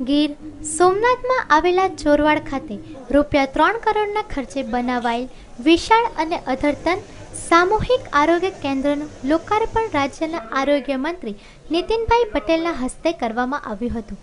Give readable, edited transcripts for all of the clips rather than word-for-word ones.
ગીર સોમનાથમાં આવેલા ચોરવાડ ખાતે ₹3 કરોડના ખર્ચે બનાવાયેલ વિશાળ અને અદ્યતન સામૂહિક આરોગ્ય કેન્દ્રનું લોકાર્પણ રાજ્યના આરોગ્ય મંત્રી નીતિનભાઈ પટેલના હસ્તે કરવામાં આવ્યું હતું।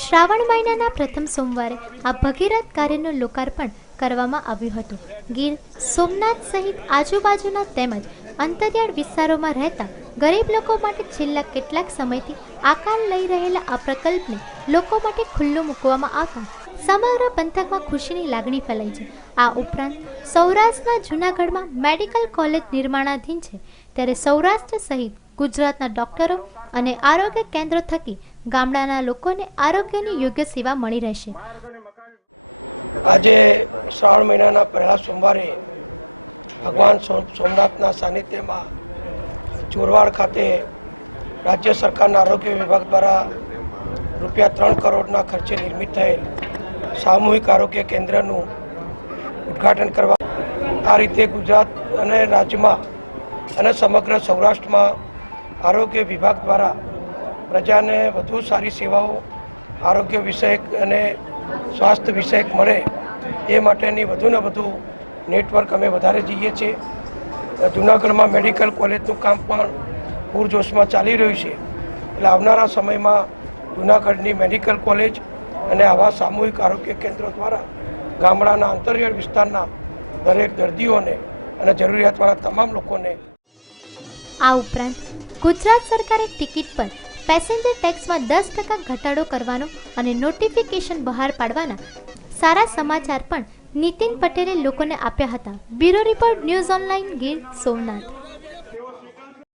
શ્રાવણ મહિનાના પ્રથમ સોમવારે આ ભગીરથ કાર્યનું લોકાર્પણ કરવામાં આવ્યું હતું। ગીર સોમનાથ સહિત આજુબાજુના તેમજ અંતરિયાળ વિસ્તારોમાં રહેતા ગરીબ લોકો માટે છેલ્લા કેટલાક સમયથી આકાર લઈ રહેલા આ પ્રકલ્પને લોકો માટે ખુલ્લું મૂકવામાં આવતા સમગ્ર પંથકમાં ખુશીની લાગણી ફેલાઈ છે। આ ઉપરાંત સૌરાષ્ટ્રના જૂનાગઢમાં મેડિકલ કોલેજ નિર્માણાધીન છે, ત્યારે સૌરાષ્ટ્ર સહિત ગુજરાતના ડોક્ટરો અને આરોગ્ય કેન્દ્રો થકી ગામડાના લોકોને આરોગ્યની યોગ્ય સેવા મળી રહેશે। આજે શ્રાવણ મહિનાના પહેલા સોમવારે ભગવાન સોમનાથના સાનિધ્યમાં ચોરવાડ ખાતે રાજ્ય સરકારના આરોગ્ય વિભાગ દ્વારા ₹3 કરોડના ખર્ચે નિર્મિત થયેલ સામૂહિક આરોગ્ય કેન્દ્રનું ઉદ્ઘાટન કરવા આ રીતે ગુજરાત અને રાજ્યમાં અને સમગ્ર સૌરાષ્ટ્રમાં આરોગ્ય વિભાગ દ્વારા પ્રજાને વધુ સારી સેવાઓ આરોગ્ય વિષયક અને સ્વાસ્થ્ય વિષયક મળે એ માટેની વધુને વધુ નેટવર્ક અમે વધારે જઈએ છીએ। જૂનાગઢમાં મેડિકલ કોલેજનું કામ પણ પૂરજોશમાં ચાલી રહ્યું છે, એટલે આવનારા સમયમાં જૂનાગઢની મેડિકલ કોલેજ અને આવા સામૂહિક આરોગ્ય કેન્દ્રો દ્વારા ગામડાના અંતરિયાળ વિસ્તારના દરેક દર્દીઓને અને જરૂરિયાતવાળા તમામ લોકોને આ ઉપરાંત ગુજરાત સરકારે ટિકિટ પર પેસેન્જર ટેક્સમાં 10% ઘટાડો કરવાનો અને નોટિફિકેશન બહાર પાડવાના સારા સમાચાર પણ નીતિન પટેલે લોકોને આપ્યા હતા। Bureau report, news online, Gir Somnath.